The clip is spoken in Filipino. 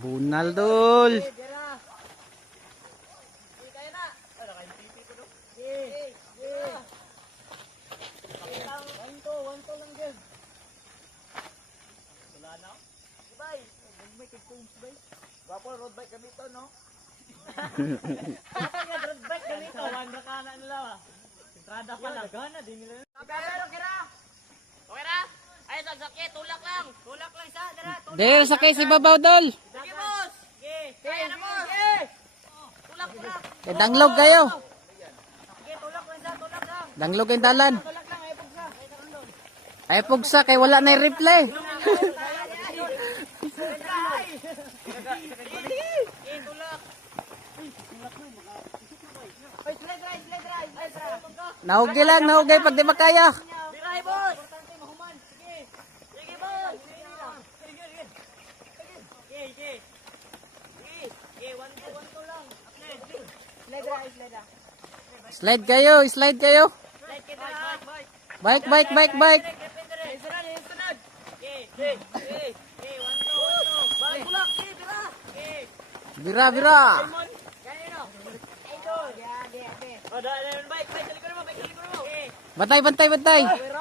Bunal dol. Road bike kami to, no? Road bike kami to. Wanda ka na nila, ba? Entrada pa lang. Gana, di nila. Okay na? Ay, sagsakye, tulak lang. Tulak lang isa, dara. Del sakay si babaw dol. Sige, boss. Kaya na, boss. Tulak. Danglog kayo. Sige, tulak lang isa, tulak lang. Danglog kayong dalan. Tulak lang, ay pugsa. Ay pugsa kay wala na reply. Nahugi lang, nahugi pag di makaya. Biray, boss. Sige. Sige, boss. Sige, 1-2 lang. Slide kayo, slide kayo. Bike. Sunod. Okay, 1-2. Bulak, bira. Bira. Ganyan, no? Idol. Oh, bike sa likod mo. Bantay. Biro.